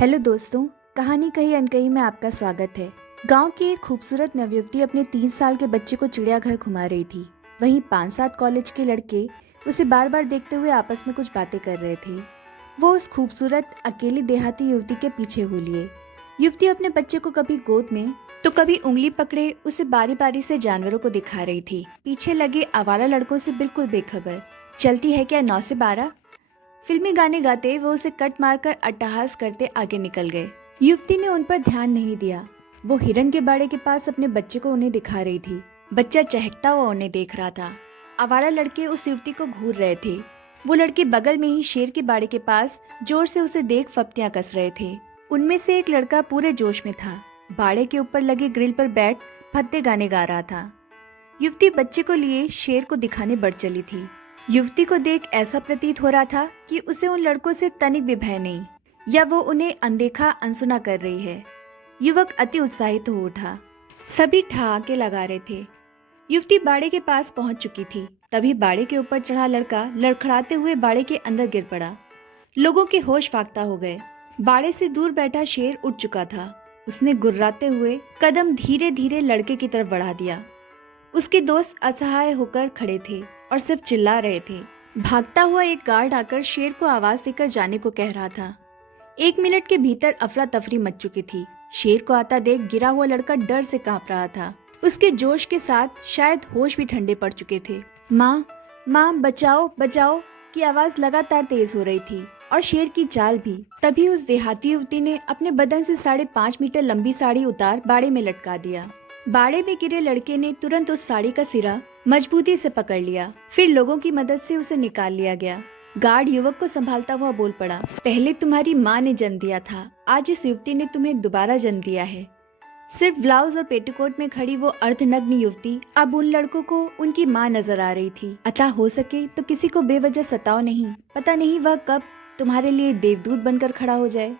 Hello दोस्तों, कहानी कही अनकही में आपका स्वागत है। गांव की एक खूबसूरत नवयुवती अपने 3 साल के बच्चे को चिड़ियाघर घुमा रही थी। वहीं 5-7 कॉलेज के लड़के उसे बार बार देखते हुए आपस में कुछ बातें कर रहे थे। वो उस खूबसूरत अकेली देहाती युवती के पीछे हो लिए। युवती अपने बच्चे को कभी गोद में तो कभी उंगली पकड़े उसे बारी बारी से जानवरों को दिखा रही थी, पीछे लगे आवारा लड़कों से बिल्कुल बेखबर। चलती है क्या 9 से 12। फिल्मी गाने गाते वो उसे कट मारकर अट्टहास करते आगे निकल गए। युवती ने उन पर ध्यान नहीं दिया। वो हिरन के बाड़े के पास अपने बच्चे को उन्हें दिखा रही थी। बच्चा चहकता हुआ उन्हें देख रहा था। आवारा लड़के उस युवती को घूर रहे थे। वो लड़के बगल में ही शेर के बाड़े के पास जोर से उसे देख फप्तियां कस रहे थे। उनमें से एक लड़का पूरे जोश में था। बाड़े के ऊपर लगे ग्रिल पर बैठ फत्ते गाने गा रहा था। युवती बच्चे को लिए शेर को दिखाने बढ़ चली थी। युवती को देख ऐसा प्रतीत हो रहा था कि उसे उन लड़कों से तनिक भी भय नहीं, या वो उन्हें अनदेखा अनसुना कर रही है। युवक अति उत्साहित हो उठा। सभी ठहाके लगा रहे थे। युवती बाड़े के पास पहुंच चुकी थी। तभी बाड़े के ऊपर चढ़ा लड़का लड़खड़ाते हुए बाड़े के अंदर गिर पड़ा। लोगों के होश फाख्ता हो गए। बाड़े से दूर बैठा शेर उठ चुका था। उसने गुर्राते हुए कदम धीरे धीरे लड़के की तरफ बढ़ा दिया। उसके दोस्त असहाय होकर खड़े थे और सिर्फ चिल्ला रहे थे। भागता हुआ एक गार्ड आकर शेर को आवाज देकर जाने को कह रहा था। 1 मिनट के भीतर अफरा तफरी मच चुकी थी। शेर को आता देख गिरा हुआ लड़का डर से कांप रहा था। उसके जोश के साथ शायद होश भी ठंडे पड़ चुके थे। माँ, माँ, बचाओ बचाओ की आवाज लगातार तेज हो रही थी, और शेर की चाल भी। तभी उस देहाती युवती ने अपने बदन से 5.5 मीटर लंबी साड़ी उतार बाड़े में लटका दिया। बाड़े में गिरे लड़के ने तुरंत उस साड़ी का सिरा मजबूती से पकड़ लिया। फिर लोगों की मदद से उसे निकाल लिया गया। गार्ड युवक को संभालता हुआ बोल पड़ा, पहले तुम्हारी माँ ने जन्म दिया था, आज इस युवती ने तुम्हें दोबारा जन्म दिया है। सिर्फ ब्लाउज और पेटीकोट में खड़ी वो अर्धनग्न युवती अब उन लड़कों को उनकी माँ नजर आ रही थी। अतः हो सके तो किसी को बेवजह सताओ नहीं, पता नहीं वह कब तुम्हारे लिए देवदूत बनकर खड़ा हो जाए।